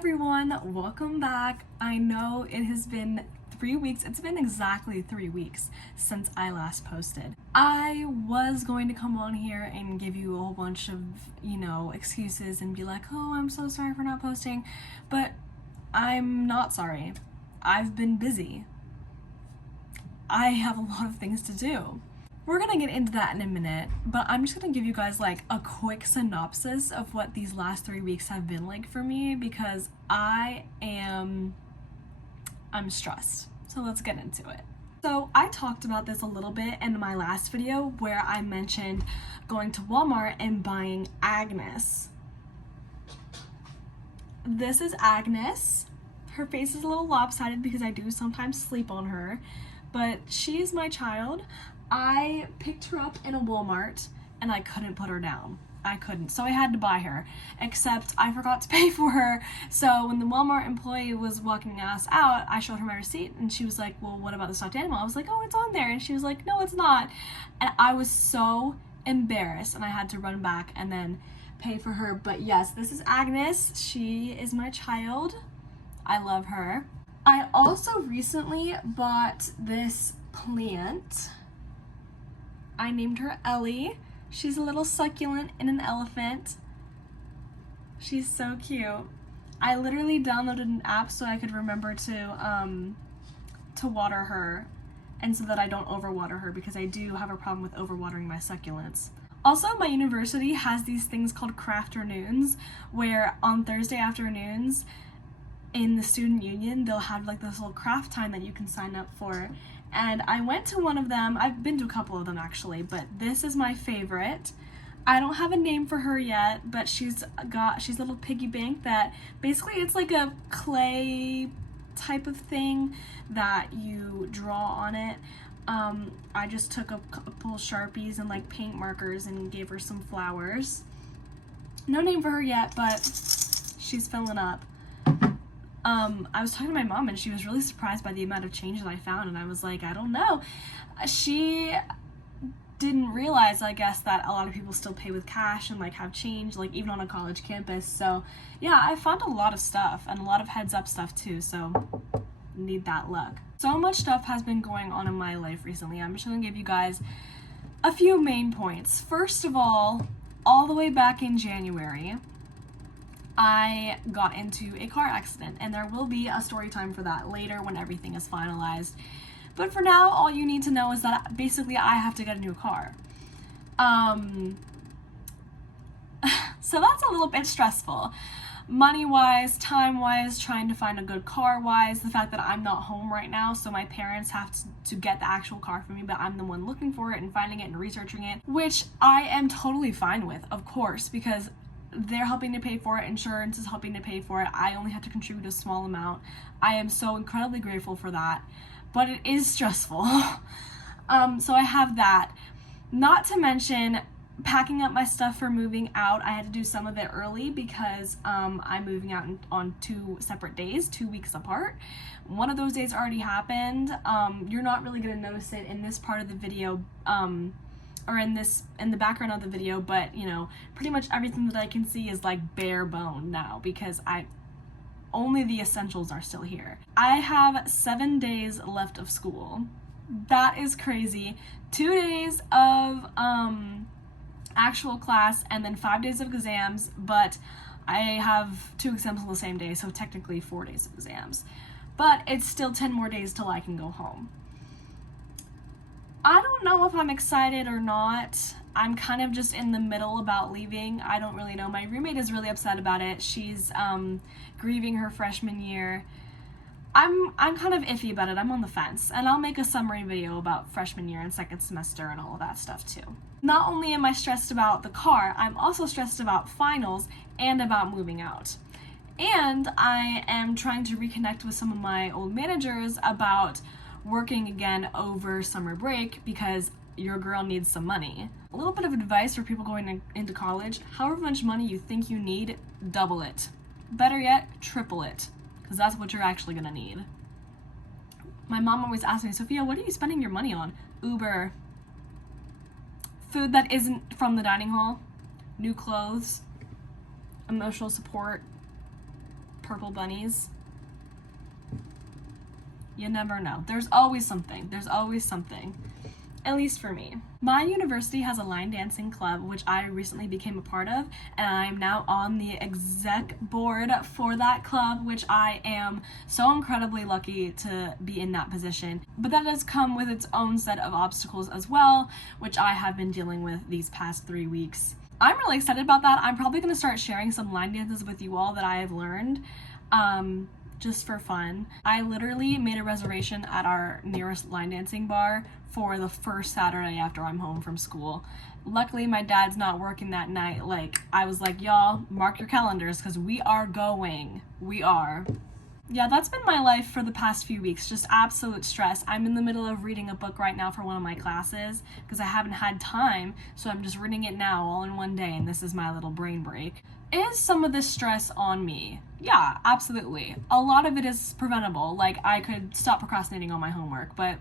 everyone, welcome back. I know it has been 3 weeks. It's been exactly 3 weeks since I last posted. I was going to come on here and give you a whole bunch of, excuses and be like, oh, I'm so sorry for not posting, but I'm not sorry. I've been busy. I have a lot of things to do. We're gonna get into that in a minute, but I'm just gonna give you guys like a quick synopsis of what these last 3 weeks have been like for me because I'm stressed. So let's get into it. So I talked about this a little bit in my last video where I mentioned going to Walmart and buying Agnes. This is Agnes. Her face is a little lopsided because I do sometimes sleep on her, but she is my child. I picked her up in a Walmart and I couldn't put her down. I couldn't, so I had to buy her, except I forgot to pay for her. So when the Walmart employee was walking us out, I showed her my receipt and she was like, well, what about the stuffed animal? I was like, oh, it's on there. And she was like, no, it's not. And I was so embarrassed and I had to run back and then pay for her. But yes, this is Agnes. She is my child. I love her. I also recently bought this plant. I named her Ellie. She's a little succulent in an elephant. She's so cute. I literally downloaded an app so I could remember to water her and so that I don't overwater her because I do have a problem with overwatering my succulents. Also, my university has these things called crafternoons where on Thursday afternoons in the student union, they'll have like this little craft time that you can sign up for. And I went to one of them. I've been to a couple of them actually, but this is my favorite. I don't have a name for her yet, but she's a little piggy bank that basically it's like a clay type of thing that you draw on it. I just took a couple Sharpies and like paint markers and gave her some flowers. No name for her yet, but she's filling up. I was talking to my mom and she was really surprised by the amount of change that I found, and I was like, I don't know. She didn't realize, I guess, that a lot of people still pay with cash and like have change, like even on a college campus. So yeah, I found a lot of stuff and a lot of heads up stuff too, so need that luck. So much stuff has been going on in my life recently. I'm just gonna give you guys a few main points. First of all the way back in January, I got into a car accident, and there will be a story time for that later when everything is finalized. But for now, all you need to know is that basically I have to get a new car. So that's a little bit stressful. Money-wise, time-wise, trying to find a good car-wise, the fact that I'm not home right now, so my parents have to get the actual car for me, but I'm the one looking for it and finding it and researching it, which I am totally fine with, of course, because they're helping to pay for it, insurance is helping to pay for it, I only have to contribute a small amount. I am so incredibly grateful for that, but it is stressful. So I have that. Not to mention packing up my stuff for moving out. I had to do some of it early because I'm moving out on 2 separate days, 2 weeks apart. One of those days already happened. You're not really going to notice it in this part of the video, or in the background of the video, but pretty much everything that I can see is like bare bone now because only the essentials are still here. I have 7 days left of school. That is crazy. 2 days of actual class and then 5 days of exams, but I have 2 exams on the same day, so technically 4 days of exams. But it's still 10 more days till I can go home. I don't know if I'm excited or not. I'm kind of just in the middle about leaving. I don't really know. My roommate is really upset about it. She's grieving her freshman year. I'm kind of iffy about it. I'm on the fence, and I'll make a summary video about freshman year and second semester and all of that stuff too. Not only am I stressed about the car, I'm also stressed about finals and about moving out. And I am trying to reconnect with some of my old managers about working again over summer break because your girl needs some money. A little bit of advice for people going into college: however much money you think you need, double it. Better yet, triple it, because that's what you're actually gonna need. My mom always asks me, Sophia, what are you spending your money on? Uber, food that isn't from the dining hall, new clothes, emotional support, purple bunnies. You never know. There's always something. There's always something. At least for me. My university has a line dancing club, which I recently became a part of, and I'm now on the exec board for that club, which I am so incredibly lucky to be in that position. But that does come with its own set of obstacles as well, which I have been dealing with these past 3 weeks. I'm really excited about that. I'm probably going to start sharing some line dances with you all that I have learned. Just for fun. I literally made a reservation at our nearest line dancing bar for the first Saturday after I'm home from school. Luckily, my dad's not working that night. I was like, y'all, mark your calendars because we are going. We are. Yeah, that's been my life for the past few weeks. Just absolute stress. I'm in the middle of reading a book right now for one of my classes because I haven't had time, so I'm just reading it now all in one day, and this is my little brain break. Is some of this stress on me? Yeah, absolutely. A lot of it is preventable. I could stop procrastinating on my homework, but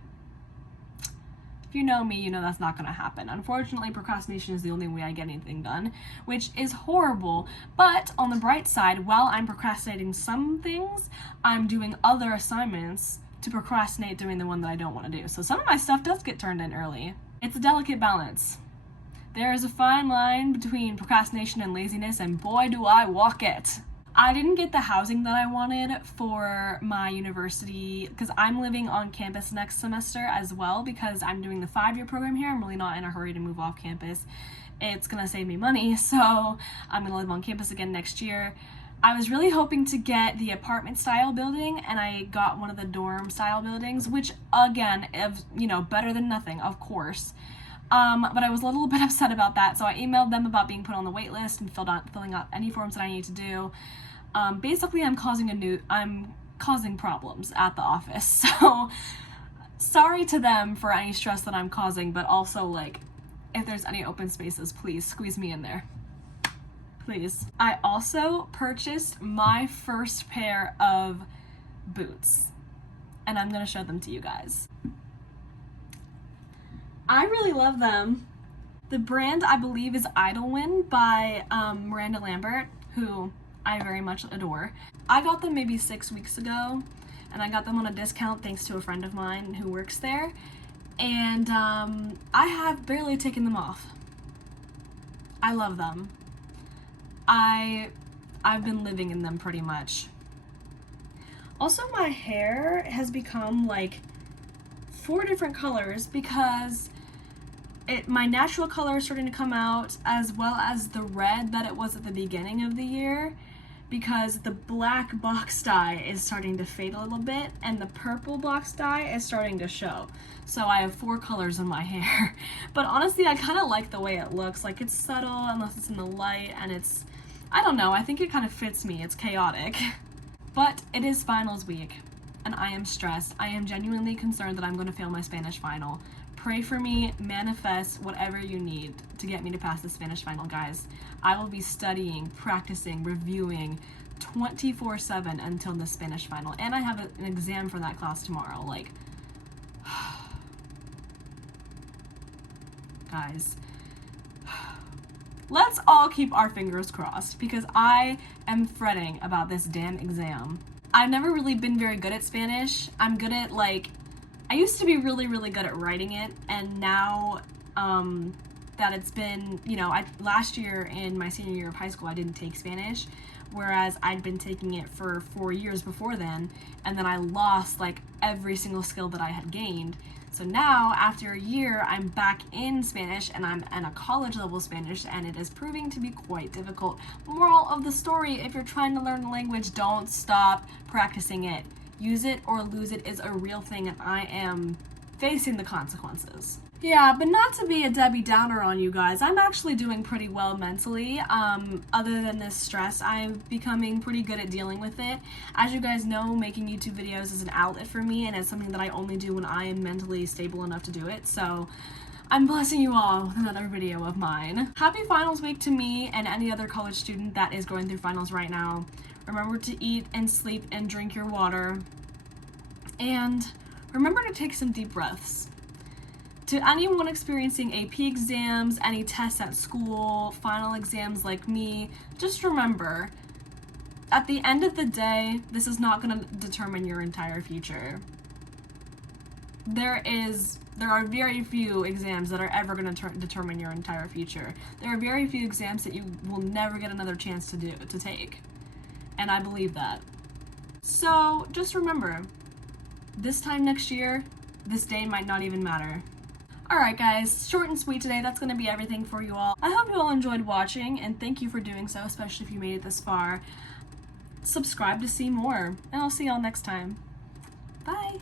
if you know me, you know that's not going to happen. Unfortunately, procrastination is the only way I get anything done, which is horrible. But on the bright side, while I'm procrastinating some things, I'm doing other assignments to procrastinate doing the one that I don't want to do. So some of my stuff does get turned in early. It's a delicate balance. There is a fine line between procrastination and laziness, and boy, do I walk it. I didn't get the housing that I wanted for my university because I'm living on campus next semester as well because I'm doing the 5-year program here. I'm really not in a hurry to move off campus. It's going to save me money, so I'm going to live on campus again next year. I was really hoping to get the apartment style building, and I got one of the dorm style buildings, which again, better than nothing, of course. But I was a little bit upset about that, so I emailed them about being put on the wait list and filling out any forms that I need to do. Basically, I'm causing problems at the office, so sorry to them for any stress that I'm causing, but also, if there's any open spaces, please squeeze me in there. Please. I also purchased my first pair of boots, and I'm gonna show them to you guys. I really love them. The brand, I believe, is Idlewind by Miranda Lambert, who I very much adore. I got them maybe 6 weeks ago, and I got them on a discount thanks to a friend of mine who works there, and I have barely taken them off. I love them. I've been living in them pretty much. Also, my hair has become 4 different colors because my natural color is starting to come out, as well as the red that it was at the beginning of the year, because the black box dye is starting to fade a little bit and the purple box dye is starting to show. So I have 4 colors in my hair. But honestly, I kind of like the way it looks. It's subtle unless it's in the light, and I don't know, I think it kind of fits me. It's chaotic. But it is finals week, and I am stressed. I am genuinely concerned that I'm going to fail my Spanish final. Pray for me, manifest whatever you need to get me to pass the Spanish final, guys. I will be studying, practicing, reviewing 24/7 until the Spanish final. And I have an exam for that class tomorrow. Guys, let's all keep our fingers crossed because I am fretting about this damn exam. I've never really been very good at Spanish. I'm good at I used to be really, really good at writing it, and now that it's been, last year in my senior year of high school, I didn't take Spanish, whereas I'd been taking it for 4 years before then, and then I lost every single skill that I had gained. So now, after a year, I'm back in Spanish, and I'm in a college level Spanish, and it is proving to be quite difficult. Moral of the story, if you're trying to learn a language, don't stop practicing it. Use it or lose it is a real thing, and I am facing the consequences. Yeah, but not to be a Debbie Downer on you guys, I'm actually doing pretty well mentally. Other than this stress, I'm becoming pretty good at dealing with it. As you guys know, making YouTube videos is an outlet for me, and it's something that I only do when I am mentally stable enough to do it, so I'm blessing you all with another video of mine. Happy finals week to me and any other college student that is going through finals right now. Remember to eat and sleep and drink your water. And remember to take some deep breaths. To anyone experiencing AP exams, any tests at school, final exams like me, just remember, at the end of the day, this is not going to determine your entire future. There are very few exams that are ever going to determine your entire future. There are very few exams that you will never get another chance to take. And I believe that. So just remember, this time next year, this day might not even matter. Alright guys, short and sweet today. That's going to be everything for you all. I hope you all enjoyed watching, and thank you for doing so, especially if you made it this far. Subscribe to see more, and I'll see y'all next time. Bye!